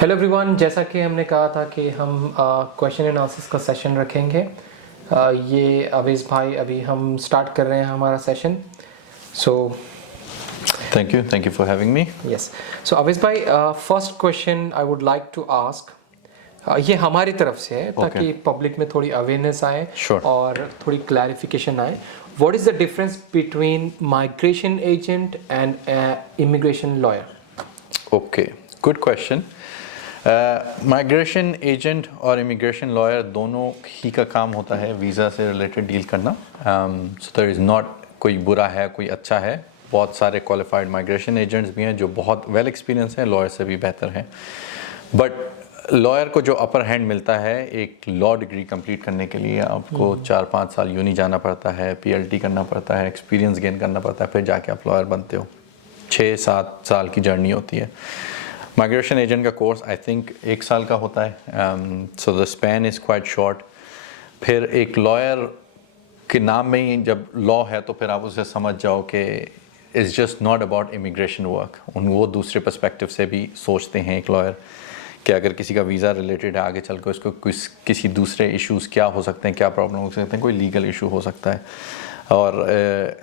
Hello everyone, जैसा कि हमने कहा था कि हम क्वेश्चन एंड आंसर्स का सेशन रखेंगे। ये अवेश भाई, अभी हम स्टार्ट कर रहे हैं हमारा session. So Thank you for having me. Yes, so Awesh भाई, first question I would like to ask, ये हमारी तरफ से है ताकि पब्लिक में थोड़ी अवेयरनेस आए Sure. और थोड़ी क्लैरिफिकेशन आए। What is the difference between migration agent and immigration lawyer? Okay, good question. Migration agent और इमिग्रेशन लॉयर दोनों ही का काम होता है वीज़ा से रिलेटेड डील करना। सो देयर इज़ नॉट कोई बुरा है कोई अच्छा है। बहुत सारे क्वालिफाइड माइग्रेशन एजेंट्स भी हैं जो बहुत वेल एक्सपीरियंस हैं, लॉयर से भी बेहतर हैं। बट लॉयर को जो अपर हैंड मिलता है, एक लॉ डिग्री कंप्लीट करने के लिए आपको 4-5 साल यूनी जाना पड़ता है, पीएलटी करना पड़ता है, एक्सपीरियंस गेन करना पड़ता है, फिर जाके आप लॉयर बनते हो। 6-7 साल की जर्नी होती है। माइग्रेशन एजेंट का कोर्स आई थिंक 1 साल का होता है। So the span is quite short. फिर एक लॉयर के नाम में ही जब लॉ है तो फिर आप उसे समझ जाओ कि it's just not about immigration work. वो दूसरे पर्सपेक्टिव से भी सोचते हैं एक लॉयर कि अगर किसी का वीज़ा रिलेटेड है, आगे चल कर उसको किसी दूसरे इश्यूज़ क्या हो सकते हैं, क्या प्रॉब्लम हो सकते हैं, कोई लीगल इशू हो सकता है। और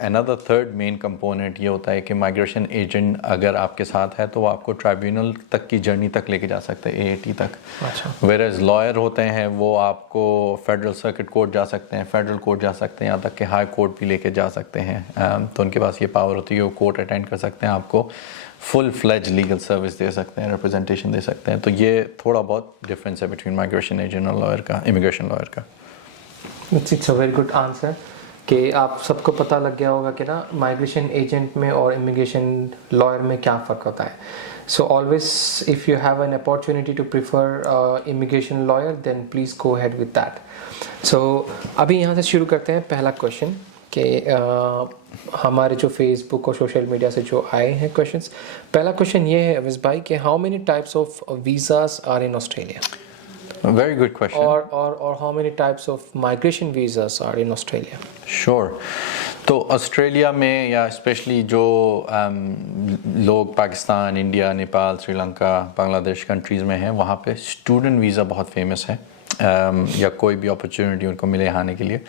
अनदर थर्ड मेन कंपोनेंट ये होता है कि माइग्रेशन एजेंट अगर आपके साथ है तो वो आपको ट्राइब्यूनल तक की जर्नी तक लेके जा सकते हैं, एएटी तक। अच्छा। वेयरएज लॉयर होते हैं वो आपको फेडरल सर्किट कोर्ट जा सकते हैं, फेडरल कोर्ट जा सकते हैं, यहाँ तक कि हाई कोर्ट भी लेके जा सकते हैं। तो उनके पास ये पावर होती है, वो कोर्ट अटेंड कर सकते हैं, आपको फुल फ्लेज लीगल सर्विस दे सकते हैं, रिप्रेजेंटेशन दे सकते हैं। तो ये थोड़ा बहुत डिफरेंस है बिटवीन माइग्रेशन एजेंट और लॉयर का, इमिग्रेशन लॉयर का। It's a very good answer कि आप सबको पता लग गया होगा कि ना माइग्रेशन एजेंट में और इमिग्रेशन लॉयर में क्या फ़र्क होता है। So always if you have an opportunity to prefer immigration lawyer then please go ahead with that. So अभी यहाँ से शुरू करते हैं पहला क्वेश्चन कि हमारे जो फेसबुक और सोशल मीडिया से जो आए हैं क्वेश्चंस। पहला क्वेश्चन ये है अविस भाई कि how many types of visas are in Australia? Very good question. Or how many types of migration visas are in Australia? Sure. तो ऑस्ट्रेलिया में या स्पेशली जो लोग पाकिस्तान, इंडिया, नेपाल, श्रीलंका, बांग्लादेश कंट्रीज़ में हैं, वहाँ पे स्टूडेंट वीज़ा बहुत फेमस है। या कोई भी अपॉर्चुनिटी उनको मिले आने के लिए।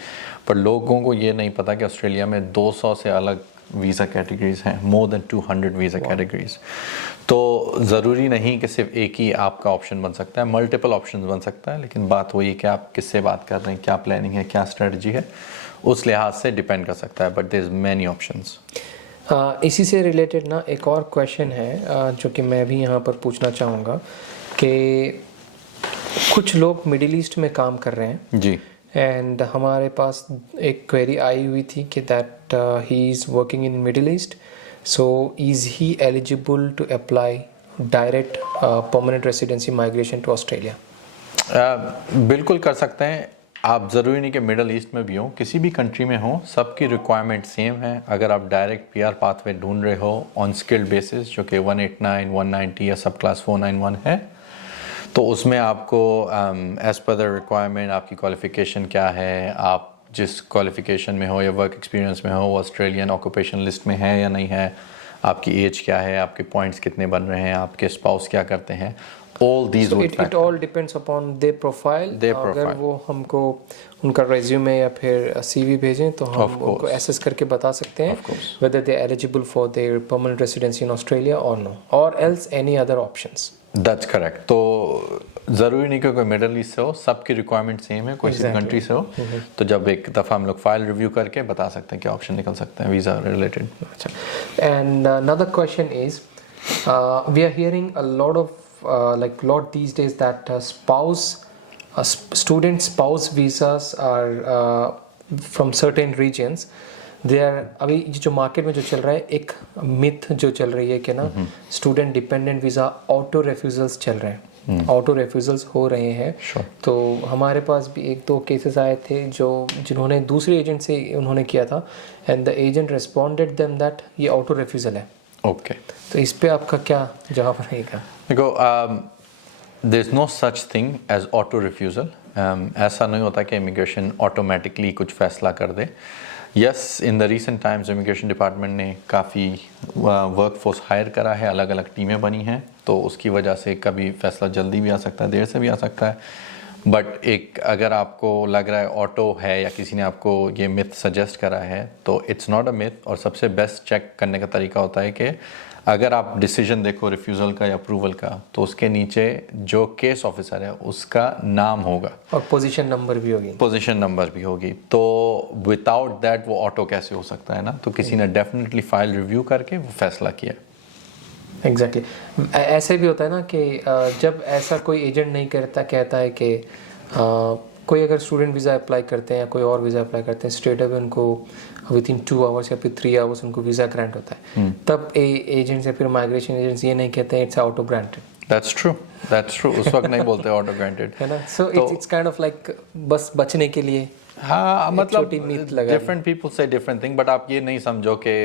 पर लोगों को ये नहीं पता कि ऑस्ट्रेलिया में 200 से अलग वीज़ा कैटेगरीज़ हैं, मोर देन 200 वीज़ा कैटेगरीज़। तो ज़रूरी नहीं कि सिर्फ एक ही आपका ऑप्शन बन सकता है, मल्टीपल ऑप्शन बन सकता है। लेकिन बात वही है कि आप किससे बात कर रहे हैं, क्या प्लानिंग है, क्या स्ट्रेटजी है, उस लिहाज से डिपेंड कर सकता है। But there is many options. इसी से रिलेटेड ना एक और क्वेश्चन है जो कि मैं भी यहाँ पर पूछना चाहूँगा कि कुछ लोग मिडिल ईस्ट में काम कर रहे हैं जी। एंड हमारे पास एक क्वेरी आई हुई थी कि that he is working in middle east, so is he eligible to apply direct permanent residency migration to Australia? बिल्कुल कर सकते हैं आप। ज़रूरी नहीं कि मिडल ईस्ट में भी हो, किसी भी कंट्री में हो, सबकी रिक्वायरमेंट सेम है। अगर आप डायरेक्ट पीआर पाथवे ढूंढ रहे हो ऑन स्किल्ड बेसिस, जो कि 189, 190 या सब क्लास 491 है, तो उसमें आपको एज़ पर द रिक्वायरमेंट आपकी क्वालिफ़िकेशन क्या है, आप जिस क्वालिफ़िकेशन में हो या वर्क एक्सपीरियंस में हो, वो ऑस्ट्रेलियन ऑक्यूपेशन लिस्ट में है या नहीं है, आपकी एज क्या है, आपके पॉइंट्स कितने बन रहे हैं, आपके स्पाउस क्या करते हैं, all these would it all depends upon their profile. अगर वो हमको उनका रेज्यूमे या फिर सीवी भेजें तो हम उनको एसेस करके बता सकते हैं whether they are eligible for their permanent residency in Australia or no, or else any other options. That's correct. तो ज़रूरी नहीं कि कोई मिडल ईस्ट से हो, सबकी रिक्वायरमेंट सेम है, कोई सी कंट्री से हो। तो जब एक दफ़ा हम लोग फाइल रिव्यू करके बता सकते हैं क्या ऑप्शन निकल सकते हैं वीज़ा रिलेटेड। अच्छा, and another question is we are hearing a lot of lot these days that student spouse visas are from certain regions. They are अभी जो मार्केट में जो चल रहा है, एक मिथ जो चल रही है कि ना स्टूडेंट डिपेंडेंट वीज़ा ऑटो रेफ्यूजल्स चल रहे हैं, ऑटो रेफ्यूजल्स हो रहे हैं। तो हमारे पास भी 1-2 केसेस आए थे जिन्होंने दूसरे एजेंट से उन्होंने किया था and the agent responded them that ये ऑटो रेफ्यूजल है। ओके। तो इस पे आपका क्या जवाब रहेगा? देखो, there is no such thing as auto refusal. ऐसा नहीं होता कि इमिग्रेशन ऑटोमेटिकली कुछ फैसला कर दे। Yes, in the recent times immigration department ने काफ़ी वर्क फोर्स हायर करा है, अलग अलग टीमें बनी हैं, तो उसकी वजह से कभी फैसला जल्दी भी आ सकता है, देर से भी आ सकता है। बट एक अगर आपको लग रहा है ऑटो है या किसी ने आपको ये मिथ सजेस्ट करा है, तो इट्स नॉट अ मिथ। और सबसे बेस्ट चेक करने का तरीका होता है कि अगर आप डिसीजन देखो रिफ्यूज़ल का या अप्रूवल का, तो उसके नीचे जो केस ऑफिसर है उसका नाम होगा और पोजीशन नंबर भी होगी। पोजीशन नंबर भी होगी। तो विदाउट दैट वो ऑटो कैसे हो सकता है ना? तो किसी ने डेफिनेटली फाइल रिव्यू करके वो फैसला किया। एग्जैक्टली ऐसे भी होता है ना कि जब ऐसा कोई एजेंट नहीं करता, कहता है कि कोई अगर स्टूडेंट वीज़ा अप्लाई करते हैं या कोई और वीज़ा अप्लाई करते हैं, स्ट्रेट अवे उनको विद इन 2 आवर्स या फिर 3 आवर्स उनको वीज़ा ग्रांट होता है, तब एजेंट्स या फिर माइग्रेशन एजेंट्स ये नहीं कहते हैं it's auto granted. That's true, उस वक्त नहीं बोलते ऑटो ग्रांटेड, है ना? So it's kind of like बस बचने के लिए। हाँ, मतलब छोटी मीट लगा डिफरेंट पीपल से डिफरेंट थिंग। बट आप ये नहीं समझो कि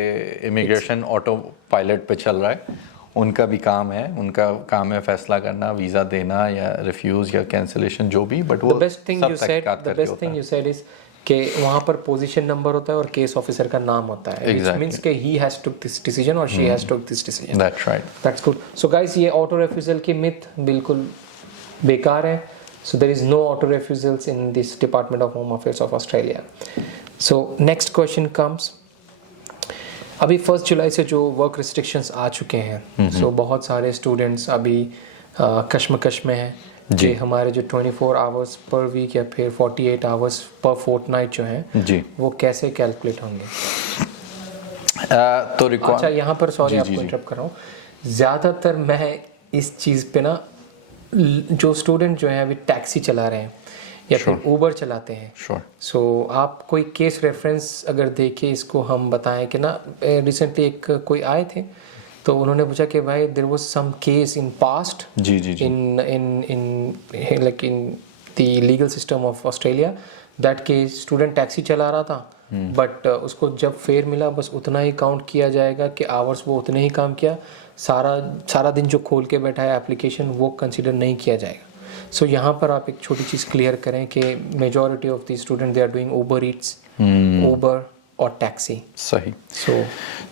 इमिग्रेशन ऑटो पायलट पे चल रहा है। उनका भी काम है, उनका काम है फैसला करना, वीज़ा देना या रिफ्यूज़ या कैंसिलेशन जो भी। बट वो the best thing you said is कि वहाँ पर पोजीशन नंबर होता है और केस ऑफिसर का नाम होता है, व्हिच मींस कि he has took this decision और she has took this decision. That's right, that's good. So guys, ये ऑटो रेफ्यूजल की मिथ बिल्कुल बेकार है। So there is no auto refusals in this Department of Home Affairs of Australia. So next question comes, अभी 1 जुलाई से जो work restrictions आ चुके हैं, so बहुत सारे स्टूडेंट्स अभी कश्मकश में हैं कि हमारे जो 24 आवर्स पर वीक या फिर 48 आवर्स पर फोर्टनाइट जो हैं जी, वो कैसे कैलकुलेट होंगे। तो अच्छा, यहाँ पर सॉरी आपको इंटरप्ट कर रहा हूँ, ज़्यादातर मैं इस चीज़ पे ना, जो स्टूडेंट जो हैं अभी टैक्सी चला रहे हैं या फिर ऊबर चलाते हैं, सो आप कोई केस रेफरेंस अगर देखें, इसको हम बताएं कि ना, रिसेंटली एक कोई आए थे तो उन्होंने पूछा कि भाई there was some case in past in like in the legal system of Australia, that case student taxi चला रहा था बट उसको जब फेयर मिला बस उतना ही काउंट किया जाएगा कि आवर्स वो उतने ही काम किया, सारा दिन जो खोल के बैठा है एप्लीकेशन वो कंसिडर नहीं किया जाएगा। सो यहाँ पर आप एक छोटी चीज़ क्लियर करें कि majority of the student they are doing Uber Eats, Uber और टैक्सी। सही।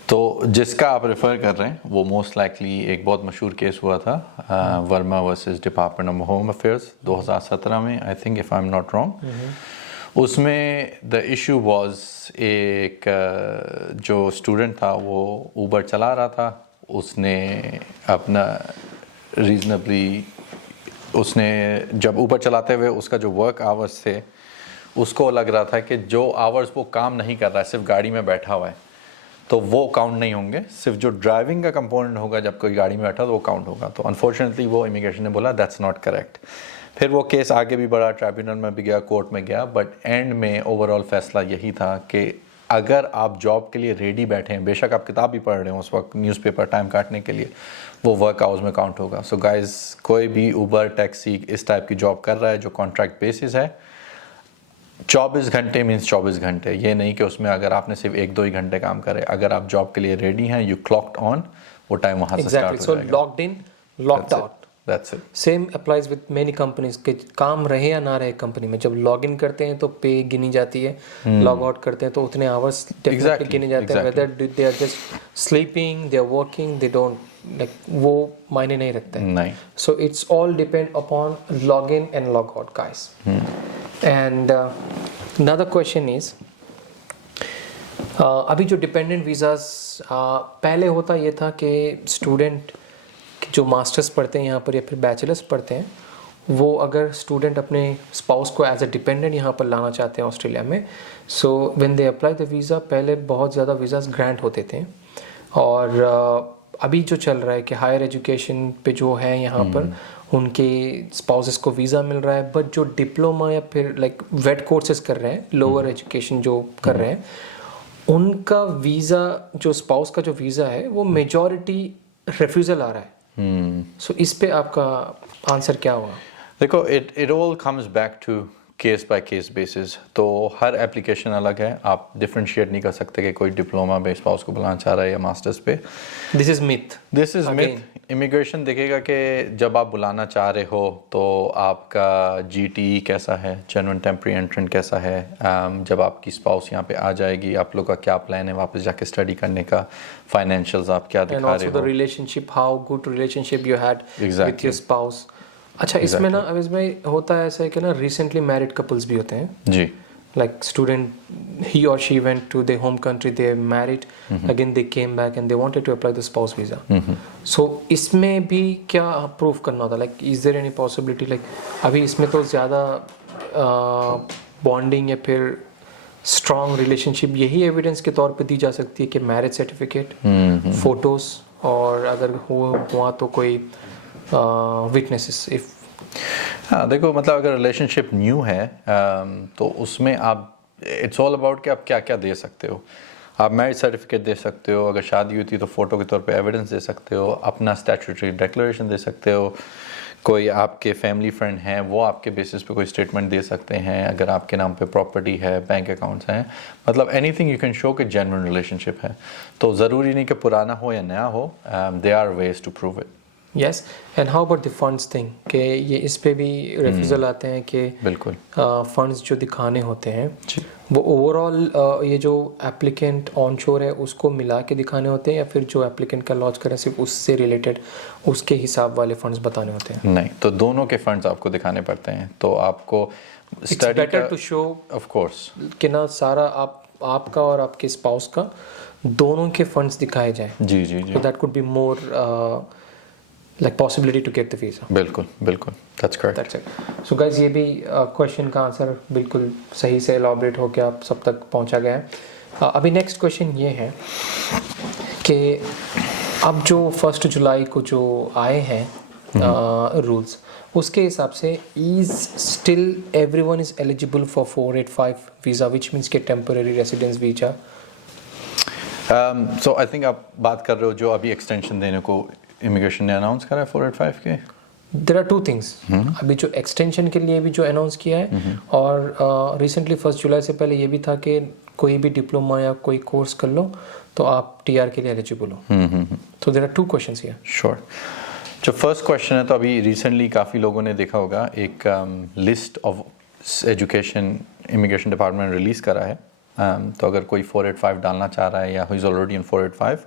तो जिसका आप रेफर कर रहे हैं वो मोस्ट लाइकली एक बहुत मशहूर केस हुआ था, Verma versus department of home affairs 2017 में, I think, if I am not wrong. उसमें द इशू वाज एक जो स्टूडेंट था वो उबर चला रहा था, उसने अपना रीजनेबली, उसने जब ऊपर चलाते हुए उसका जो वर्क आवर्स थे उसको लग रहा था कि जो आवर्स वो काम नहीं कर रहा है, सिर्फ गाड़ी में बैठा हुआ है, तो वो काउंट नहीं होंगे, सिर्फ जो ड्राइविंग का कंपोनेंट होगा जब कोई गाड़ी में बैठा तो वो काउंट होगा। तो अनफॉर्चुनेटली वो इमिग्रेशन ने बोला दैट्स नॉट करेक्ट। फिर वो केस आगे भी बढ़ा, ट्राइब्यूनल में भी गया, कोर्ट में गया, बट एंड में ओवरऑल फैसला यही था कि अगर आप जॉब के लिए रेडी बैठे हैं, बेशक आप किताब भी पढ़ रहे हो उस वक्त, न्यूज़पेपर टाइम काटने के लिए, वो वर्क आवर्स में काउंट होगा। सो गाइस, कोई भी उबर, टैक्सी इस टाइप की जॉब कर रहा है जो कॉन्ट्रैक्ट बेसिस है, 24 घंटे मीन्स 24 घंटे, ये नहीं कि उसमें अगर आपने सिर्फ 1-2 ही घंटे काम करे। अगर आप जॉब के लिए रेडी हैं, यू क्लॉक्ड ऑन, वो टाइम वहाँ से स्टार्ट हो जाएगा। So locked in, locked out, that's it. Same applies with many companies के, काम रहे या ना रहे कंपनी में, जब लॉग इन करते हैं तो पे गिनी जाती है, लॉग आउट करते हैं तो उतने आवर्स डेफिनेटली गिने जाते हैं, whether they are just sleeping, they are working, they don't like, वो मायने नहीं रखता है। नहीं। So it's all depend upon log in and log out guys. And another question is, अभी जो डिपेंडेंट वीज़ास, पहले होता ये था कि स्टूडेंट जो मास्टर्स पढ़ते हैं यहाँ पर या फिर बैचलर्स पढ़ते हैं, वो अगर स्टूडेंट अपने स्पाउस को एज अ डिपेंडेंट यहाँ पर लाना चाहते हैं ऑस्ट्रेलिया में, so when they apply the visa, पहले बहुत ज़्यादा वीज़ास ग्रांट होते थे। और अभी जो चल रहा है कि हायर एजुकेशन पे जो है यहाँ पर उनके स्पाउसेस को वीज़ा मिल रहा है, बट जो डिप्लोमा या फिर लाइक वेट कोर्सेज कर रहे हैं, लोअर एजुकेशन जो कर रहे हैं, उनका वीज़ा, जो स्पाउस का जो वीज़ा है वो मेजॉरिटी रेफ्यूजल आ रहा है। सो इस पे आपका आंसर क्या हुआ? देखो, it all comes back to case by case basis, तो हर एप्लीकेशन अलग है, आप डिफरेंशिएट नहीं कर सकते कि कोई डिप्लोमा पे स्पाउस को बुलाना चाह रहा है या मास्टर्स पे। This is myth. This is myth. Immigration देखेगा कि जब आप बुलाना चाह रहे हो तो आपका GTE कैसा है, जेन्युइन टेम्परेरी एंट्रेंट कैसा है, जब आपकी स्पाउस यहाँ पे आ जाएगी आप लोग का क्या प्लान है वापस जाके स्टडी करने का, फाइनेंशियल्स आप क्या एंड दिखा ऑल्सो रहे द हो। Relationship, how good relationship you had Exactly. With your spouse. अच्छा, इसमें ना अवेश भाई होता है ऐसा है कि ना रिसेंटली मैरिड कपल्स भी होते हैं, जी like student, he or she went to their home country, they married, again they came back and they wanted to apply the spouse visa. So इसमें भी क्या प्रूफ करना होता है, like is there any possibility, like अभी इसमें तो ज़्यादा बॉन्डिंग या फिर स्ट्रॉन्ग रिलेशनशिप यही एविडेंस के तौर पे दी जा सकती है कि मैरिज सर्टिफिकेट, फोटोज, और अगर हुआ तो कोई विटनेसेस इफ। हाँ देखो, मतलब अगर रिलेशनशिप न्यू है तो उसमें आप इट्स ऑल अबाउट कि आप क्या क्या दे सकते हो। आप मैरिज सर्टिफिकेट दे सकते हो, अगर शादी हुई थी तो फोटो के तौर पे एविडेंस दे सकते हो, अपना स्टैट्यूटरी डिक्लेरेशन दे सकते हो, कोई आपके फैमिली फ्रेंड हैं वो आपके बेसिस पे कोई स्टेटमेंट दे सकते हैं, अगर आपके नाम पे प्रॉपर्टी है, बैंक अकाउंट्स हैं, मतलब एनीथिंग यू कैन शो कि जेन्युइन रिलेशनशिप है। तो ज़रूरी नहीं कि पुराना हो या नया हो, they are ways to prove it. Yes, and how about the funds thing, कि ये इस पे भी रिफ्यूजल आते हैं कि बिल्कुल फंड्स जो दिखाने होते हैं वो ओवरऑल ये जो एप्लीकेंट ऑनशोर है उसको मिला के दिखाने होते हैं, या फिर जो एप्लीकेंट का लॉन्च करें सिर्फ उससे रिलेटेड उसके हिसाब वाले फंड्स बताने होते हैं? नहीं, तो दोनों के फंड्स आपको दिखाने पड़ते हैं। तो आपको it's better to show of course कि ना सारा आपका और आपके स्पाउस का दोनों के फंड्स दिखाए जाएं। जी जी जी, so that could be more like possibility to get the visa. बिल्कुल बिल्कुल, that's correct. That's it. So guys, ये भी क्वेश्चन का आंसर बिल्कुल सही से एलॉबरेट होकर आप सब तक पहुंचा गया है। अभी नेक्स्ट क्वेश्चन ये है कि अब जो 1 जुलाई को जो आए हैं रूल्स, उसके हिसाब से is still everyone is eligible for 485 visa, which means के temporary residence visa. So I think आप बात कर रहे हो जो अभी एक्सटेंशन देने को इमिग्रेशन ने अनाउंस करा है 485 के। देयर आर टू थिंग्स, अभी जो एक्सटेंशन के लिए भी जो अनाउंस किया है, और रिसेंटली 1 जुलाई से पहले ये भी था कि कोई भी डिप्लोमा या कोई कोर्स कर लो तो आप TR के लिए एलिजिबल हो। तो there are two questions here. Sure. जो फर्स्ट क्वेश्चन है, तो अभी रिसेंटली काफ़ी लोगों ने देखा होगा एक list of education immigration department release करा है। तो अगर कोई 485 डालना चाह रहा है या हु इज़ ऑलरेडी इन 485,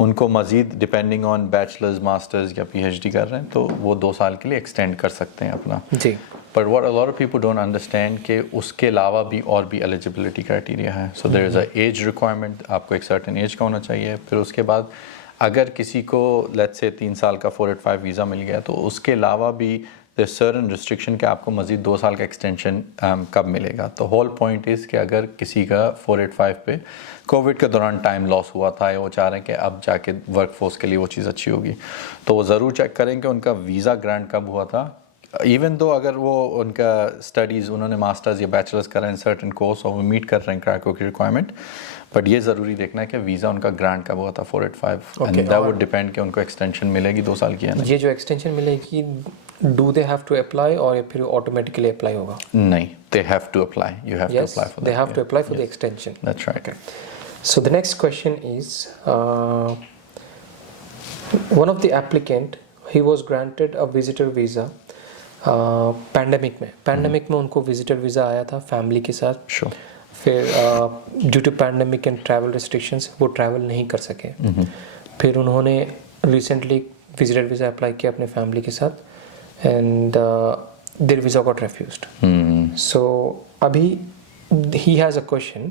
उनको मज़ीद डिपेंडिंग ऑन बैचलर्स, मास्टर्स या PhD कर रहे हैं तो वो 2 साल के लिए एक्सटेंड कर सकते हैं अपना। जी। But what a lot of people don't understand कि उसके अलावा भी और भी एलिजिबिलिटी क्राइटेरिया है। So there is a age requirement, आपको एक सर्टेन एज का होना चाहिए। फिर उसके बाद अगर किसी को लेट्स से 3 साल का 485 वीज़ा मिल गया तो उसके अलावा भी देयर सर्टेन रिस्ट्रिक्शन कि आपको मज़ीद 2 साल का एक्सटेंशन कब मिलेगा। तो होल पॉइंट इज़ कि अगर किसी का 485 पे कोविड के दौरान टाइम लॉस हुआ था या वो चाह रहे हैं कि अब जाके वर्क फोर्स के लिए वो चीज़ अच्छी होगी, तो वो ज़रूर चेक करें कि उनका वीज़ा ग्रांट कब हुआ था। इवन दो अगर वो उनका स्टडीज़ उन्होंने मास्टर्स या बैचलर्स करा इन सर्टेन कोर्स और वो मीट कर रहे हैं क्रैको की रिक्वायरमेंट, बट ये ज़रूरी देखना है कि वीज़ा उनका ग्रांट कब हुआ था 485, एंड दैट वुड डिपेंड कि उनको एक्सटेंशन मिलेगी 2 साल की या नहीं। ये जो एक्सटेंशन मिलेगी, do they have to apply और या फिर ऑटोमेटिकली अप्लाई होगा? नहीं, they have to apply, you have to yes, apply for they have to apply for the extension. That's right. So the next question is, one of the applicant, he was granted a visitor visa pandemic में उनको visitor visa आया था family के साथ। Sure. फिर due to pandemic and travel restrictions वो travel नहीं कर सके। फिर उन्होंने रिसेंटली विजिटर वीज़ा अप्लाई किया अपने फैमिली के साथ and their visa got refused. So अभी ही has a question,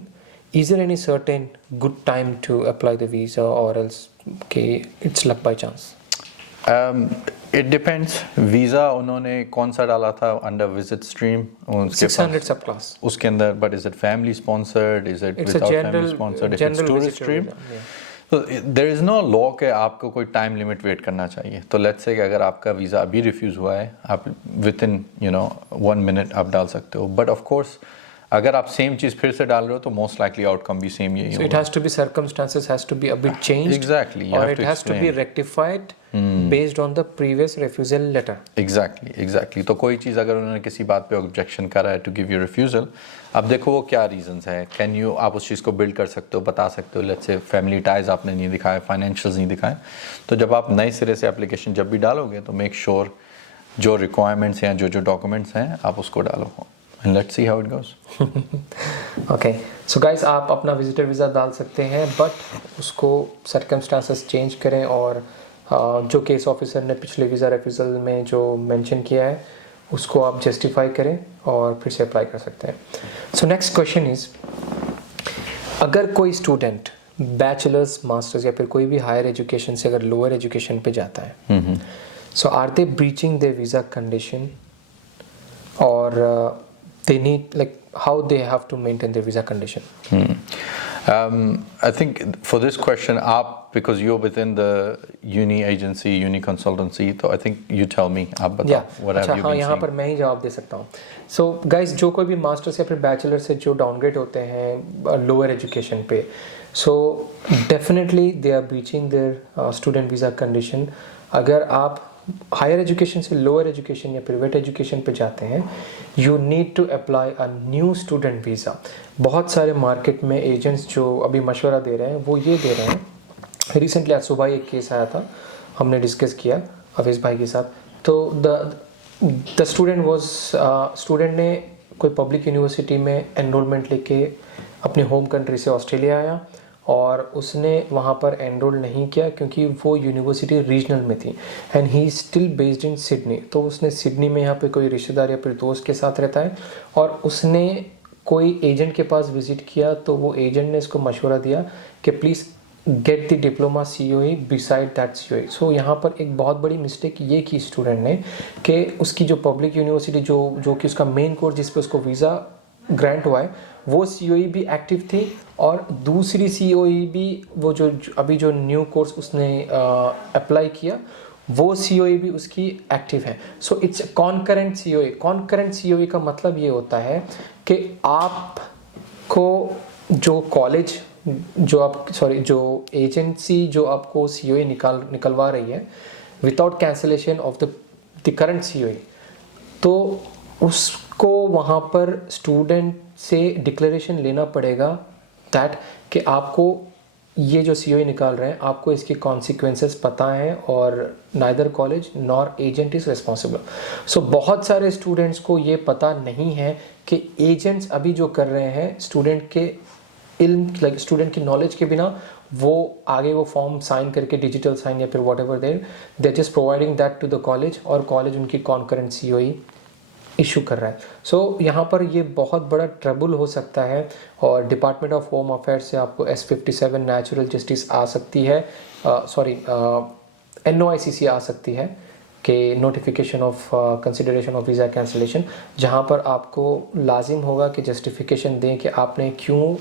is there any certain good time to apply the visa or else it's luck by chance? It depends. Visa उन्होंने कौन सा डाला था अंडर विजिट स्ट्रीम? 600 सब class उसके अंदर, but is it family sponsored, is it without family sponsored, if it's tourist stream? तो there is no law कि आपको कोई टाइम लिमिट वेट करना चाहिए। तो लेट्स से कि अगर आपका वीज़ा अभी रिफ्यूज़ हुआ है, आप विद इन 1 मिनट आप डाल सकते हो। बट ऑफ कोर्स अगर आप सेम चीज़ फिर से डाल रहे हो तो मोस्ट लाइकली आउटकम भी सेम यही So it has to be circumstances has to be a bit changed. Exactly, you Or have it to has to be explain. rectified based on the previous refusal letter. Exactly तो कोई चीज़ अगर उन्होंने किसी बात पे objection करा है to give you refusal, अब देखो वो क्या रीजंस है, कैन यू आप उस चीज़ को बिल्ड कर सकते हो, बता सकते हो, लेट्स से फैमिली टाइज आपने नहीं दिखाए, फाइनेंशियल्स नहीं दिखाए, तो जब आप नए सिरे से एप्लीकेशन जब भी डालोगे तो मेक श्योर जो रिक्वायरमेंट्स हैं, जो डॉक्यूमेंट्स हैं, आप उसको डालो and let's see how it goes. Okay so guys, आप अपना विजिटर वीज़ा डाल सकते हैं बट उसको सर्कमस्टांसेस चेंज करें और जो केस ऑफिसर ने पिछले वीज़ा रेफ्यूज़ल में जो मेंशन किया है उसको आप जस्टिफाई करें और फिर से अप्लाई कर सकते हैं। सो नेक्स्ट क्वेश्चन इज़, अगर कोई स्टूडेंट बैचलर्स मास्टर्स या फिर कोई भी हायर एजुकेशन से अगर लोअर एजुकेशन पे जाता है, so are they breaching their visa condition और they need, like, how they have to maintain their visa condition? I think for this question, because you're within the uni agency, uni consultancy, so I think you tell me, आप बताओ, what have you been यहाँ seeing? पर मैं ही जवाब दे सकता हूँ। So guys, जो कोई भी मास्टर्स या फिर बैचलर से जो डाउनग्रेड होते हैं लोअर एजुकेशन पे, so definitely they are breaching their student visa condition। अगर आप हायर एजुकेशन से लोअर एजुकेशन या फिर वेट एजुकेशन पे जाते हैं, you need to apply a new student visa. बहुत सारे मार्केट में एजेंट्स जो अभी मशवरा दे रहे हैं वो ये दे रहे हैं, रिसेंटली आज सुबह एक केस आया था, हमने डिस्कस किया अवेश भाई के साथ, तो द स्टूडेंट ने कोई पब्लिक यूनिवर्सिटी में एनरोलमेंट लेके अपने होम कंट्री से ऑस्ट्रेलिया आया और उसने वहाँ पर एनरोल नहीं किया क्योंकि वो यूनिवर्सिटी रीजनल में थी and he still based in Sydney. तो उसने सिडनी में यहाँ पे कोई रिश्तेदार या फिर दोस्त के साथ रहता है और उसने कोई एजेंट के पास विजिट किया, तो वो एजेंट ने इसको मशवरा दिया कि please get the diploma COE beside that COE। सो यहाँ पर एक बहुत बड़ी मिस्टेक ये की स्टूडेंट ने कि उसकी जो पब्लिक यूनिवर्सिटी जो कि उसका मेन कोर्स जिस पे उसको वीज़ा ग्रांट हुआ है वो COE भी एक्टिव थी और दूसरी COE भी वो जो अभी जो न्यू कोर्स उसने अप्लाई किया वो COE भी उसकी एक्टिव है। So it's concurrent COE। Concurrent COE का मतलब ये होता है कि आपको जो कॉलेज जो एजेंसी जो आपको COE निकलवा रही है without cancellation of the current COE, तो उसको वहाँ पर स्टूडेंट से डिक्लेरेशन लेना पड़ेगा दैट कि आपको ये जो COE निकाल रहे हैं आपको इसके कॉन्सिक्वेंसेस पता हैं और neither college nor agent is responsible. So बहुत सारे स्टूडेंट्स को ये पता नहीं है कि एजेंट्स अभी जो कर रहे हैं स्टूडेंट के इल्म स्टूडेंट की नॉलेज के बिना वो आगे वो फॉर्म साइन करके डिजिटल साइन या फिर whatever they just providing that to the college और कॉलेज उनकी कॉन्करेंट COE इशू कर रहा है। सो यहाँ पर ये बहुत बड़ा ट्रबल हो सकता है और डिपार्टमेंट ऑफ होम अफेयर्स से आपको S57 नेचुरल जस्टिस आ सकती है, NOICC आ सकती है कि notification of consideration of visa cancellation, जहाँ पर आपको लाजिम होगा कि जस्टिफिकेशन दें कि आपने क्यों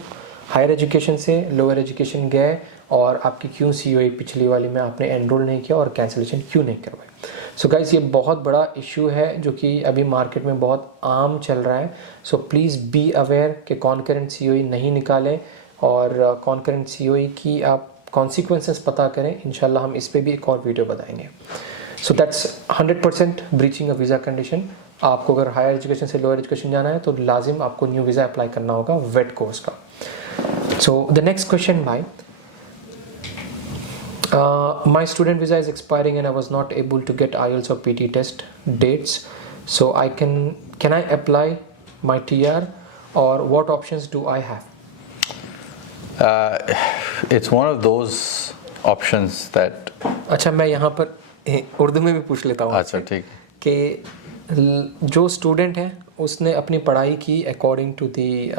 हायर एजुकेशन से लोअर एजुकेशन गए और आपकी क्यों COE पिछली वाली में आपने एनरोल नहीं किया और कैंसिलेशन क्यों नहीं करवाई। सो गाइस, ये बहुत बड़ा इशू है जो कि अभी मार्केट में बहुत आम चल रहा है। सो प्लीज़ बी अवेयर कि कॉन्करेंट COE नहीं निकालें और कॉन्करेंट COE की आप कॉन्सिक्वेंसेस पता करें। इंशाल्लाह हम इस पे भी एक और वीडियो बताएंगे। So that's 100% breaching a visa condition. आपको अगर हायर एजुकेशन से लोअर एजुकेशन जाना है तो लाजिम आपको न्यू वीज़ा अप्लाई करना होगा वेट कोर्स का। सो द नेक्स्ट क्वेश्चन भाई, my student visa is expiring and I was not able to get IELTS or PT test dates, so can I apply my TR or what options do I have? It's one of those options that अच्छा, मैं यहाँ पर उर्दू में भी पूछ लेता हूँ। अच्छा ठीक कि जो स्टूडेंट है उसने अपनी पढ़ाई की अकॉर्डिंग टू दी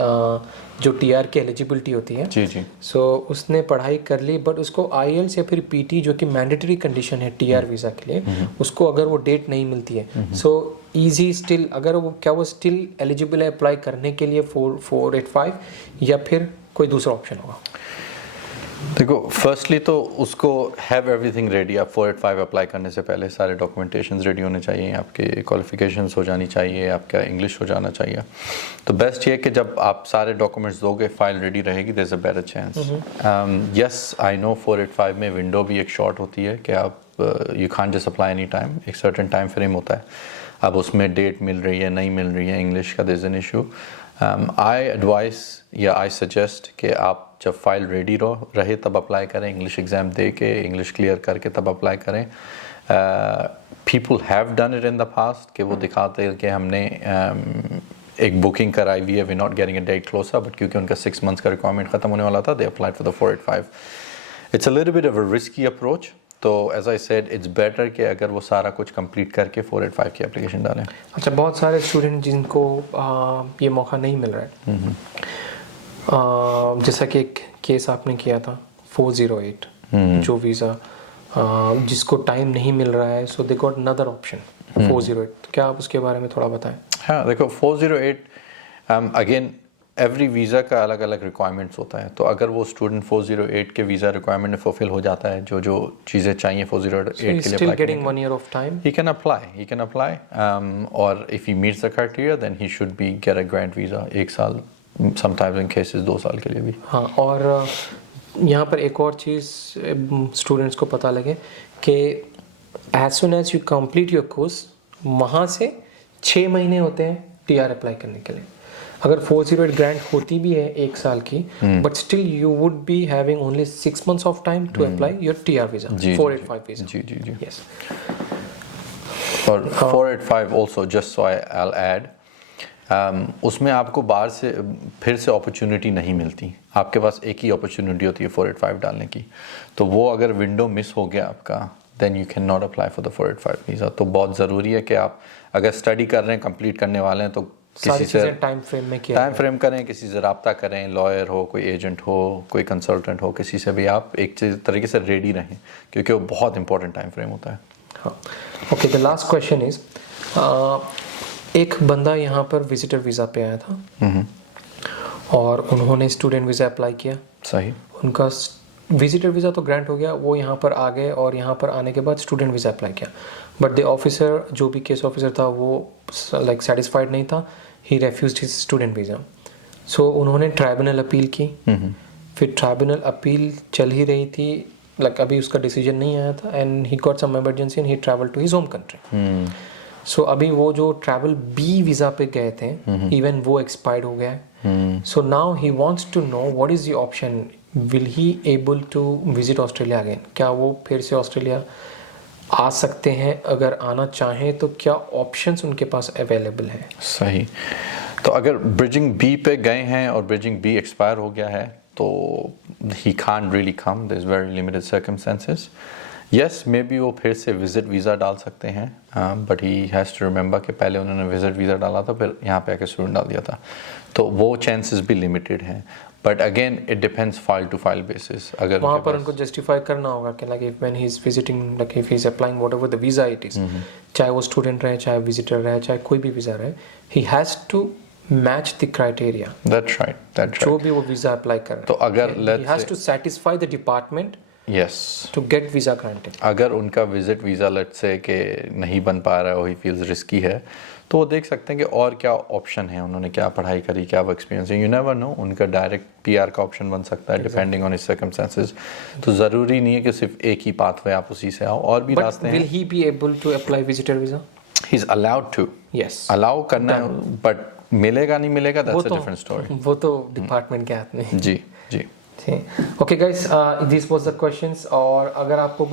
जो TR की एलिजिबिलिटी होती है जी जी, सो उसने पढ़ाई कर ली बट उसको IELTS या फिर PT जो कि मैंडेटरी कंडीशन है TR वीज़ा के लिए, उसको अगर वो डेट नहीं मिलती है सो ईजी स्टिल अगर वो स्टिल एलिजिबल है अप्लाई करने के लिए 485 या फिर कोई दूसरा ऑप्शन होगा? देखो फर्स्टली तो उसको हैव एवरीथिंग रेडी। आप 485 अप्लाई करने से पहले सारे डॉक्यूमेंटेशंस रेडी होने चाहिए, आपके क्वालिफिकेशंस हो जानी चाहिए, आपका इंग्लिश हो जाना चाहिए। तो बेस्ट ये है कि जब आप सारे डॉक्यूमेंट्स दोगे फाइल रेडी रहेगी, there is a better chance. Yes I know 485 में विंडो भी एक शॉर्ट होती है कि आप you can't just apply any time, एक सर्टेन टाइम फ्रेम होता है। अब उसमें डेट मिल रही है नहीं मिल रही है, इंग्लिश का there is an issue. I advise या आई सजेस्ट कि आप जब फाइल रेडी रहे तब अप्लाई करें, इंग्लिश एग्ज़ाम दे के इंग्लिश क्लियर करके तब अप्लाई करें। People have done it in the past कि वो दिखाते हैं कि हमने एक बुकिंग कराई हुई है, we not getting a date closer, but क्योंकि उनका 6 मंथ्स का रिक्वायरमेंट ख़त्म होने वाला था, they applied for the 485। It's a little bit of a risky approach. तो as I said it's better कि अगर वो सारा कुछ कंप्लीट करके 485 की एप्लीकेशन डालें। अच्छा, बहुत सारे स्टूडेंट जिनको ये मौका नहीं मिल रहा है, जैसा कि एक केस आपने किया था 408 जो वीज़ा जिसको टाइम नहीं मिल रहा है, सो दे गॉट अनदर ऑप्शन 408। क्या आप उसके बारे में थोड़ा बताएं? हाँ देखो 408 अगेन एवरी वीज़ा का अलग अलग रिक्वायरमेंट्स होता है। तो अगर वो स्टूडेंट 408 के वीज़ा रिक्वायरमेंट में फुलफिल हो जाता है, जो जो चीज़ें चाहिए 408 के लिए still getting 1 year of time. he can apply or if he meets the criteria then he should be get a grant visa 1 साल, sometimes in cases 2 साल के लिए भी। हाँ, और यहाँ पर एक और चीज़ स्टूडेंट्स को पता लगे कि as soon as you complete your course, वहाँ से 6 महीने होते हैं TR अप्लाई करने के लिए। अगर 408 ग्रांट होती भी है 1 साल की, but still you would be having only 6 months of time to apply your TR visa, 485 visa. जी यस। और 485 also just so I'll add, उसमें आपको बाहर से फिर से अपॉर्चुनिटी नहीं मिलती। आपके पास एक ही अपॉर्चुनिटी होती है 485 डालने की। तो वो अगर विंडो मिस हो गया आपका, then you can not apply for the 485 visa. तो बहुत ज़रूरी है कि आप अगर स्टडी कर रहे हैं, कंप्लीट करने वाले हैं, तो किसी से टाइम फ्रेम करें, किसी से रब्ता करें, लॉयर हो, कोई एजेंट हो, कोई कंसल्टेंट हो, किसी से भी आप एक तरीके से रेडी रहें, क्योंकि वो बहुत इंपॉर्टेंट टाइम फ्रेम होता है। हाँ, okay. The last question is, एक बंदा यहाँ पर विजिटर वीज़ा पे आया था और उन्होंने स्टूडेंट वीज़ा अप्लाई किया। सही। उनका विजिटर वीज़ा तो ग्रांट हो गया, वो यहाँ पर आ गए और यहाँ पर आने के बाद स्टूडेंट वीज़ा अप्लाई किया, बट द ऑफिसर, जो भी केस ऑफिसर था, वो लाइक सेटिस्फाइड नहीं था, ही रेफ्यूज्ड हिज स्टूडेंट वीज़ा। सो उन्होंने ट्राइब्यूनल अपील की। फिर ट्राइब्यूनल अपील चल ही रही थी, लाइक अभी उसका डिसीजन नहीं आया था, and he got some emergency and he travel to his home country. So अभी वो जो ट्रैवल बी वीज़ा पे गए थे, इवन वो एक्सपायर्ड हो गया है। So now he wants to know what is the option, will he able to visit Australia again? क्या वो फिर से ऑस्ट्रेलिया आ सकते हैं? अगर आना चाहें तो क्या ऑप्शंस उनके पास अवेलेबल हैं? सही। तो अगर ब्रिजिंग बी पे गए हैं और ब्रिजिंग बी एक्सपायर हो गया है, तो he can't really come, there is very limited circumstances. Yes, maybe वो फिर से विजिट वीज़ा डाल सकते हैं, but he has to remember कि पहले उन्होंने विजिट वीज़ा डाला था, फिर यहाँ पे आके स्टूडेंट डाल दिया था, तो वो चांसेस भी लिमिटेड हैं। But again it depends file to file basis. अगर वहाँ पर उनको जस्टिफाई करना होगा कि like if when he is visiting, like if he is applying whatever the visa it is, चाहे वो स्टूडेंट रहे, चाहे विजिटर रहे, चाहे कोई भी वीज़ा रहे, he has to match the criteria. That's right. जो भी वो वीज़ा अप्लाई कर रहे हैं, तो अगर he has to satisfy the department yes to get visa granted. अगर उनका विजिट वीज़ा लेट्स से कि नहीं बन पा रहा है और ही फील्स रिस्की है, तो वो देख सकते हैं कि और क्या ऑप्शन है, उन्होंने क्या पढ़ाई करी, क्या वो एक्सपीरियंस है। यू नेवर नो, उनका डायरेक्ट PR का ऑप्शन बन सकता है डिपेंडिंग ऑन हिज सर्कमस्टेंसेस। तो ज़रूरी नहीं है कि सिर्फ एक ही पाथवे आप उसी से आओ, और भी रास्ते हैं। Will he be able to apply visitor visa? He is allowed to, yes, allow करना है, बट मिलेगा नहीं मिलेगा, दैट्स अ डिफरेंट स्टोरी। वो तो डिपार्टमेंट के हाथ में। जी। Okay guys, this was the questions. और अगर आपको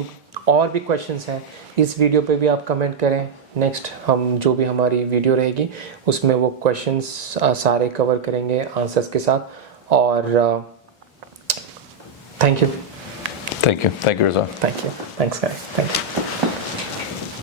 और भी क्वेश्चंस हैं इस वीडियो पे भी आप कमेंट करें। नेक्स्ट हम जो भी हमारी वीडियो रहेगी उसमें वो क्वेश्चंस सारे कवर करेंगे आंसर्स के साथ। और thank you Rizwan. Thanks guys, thank you.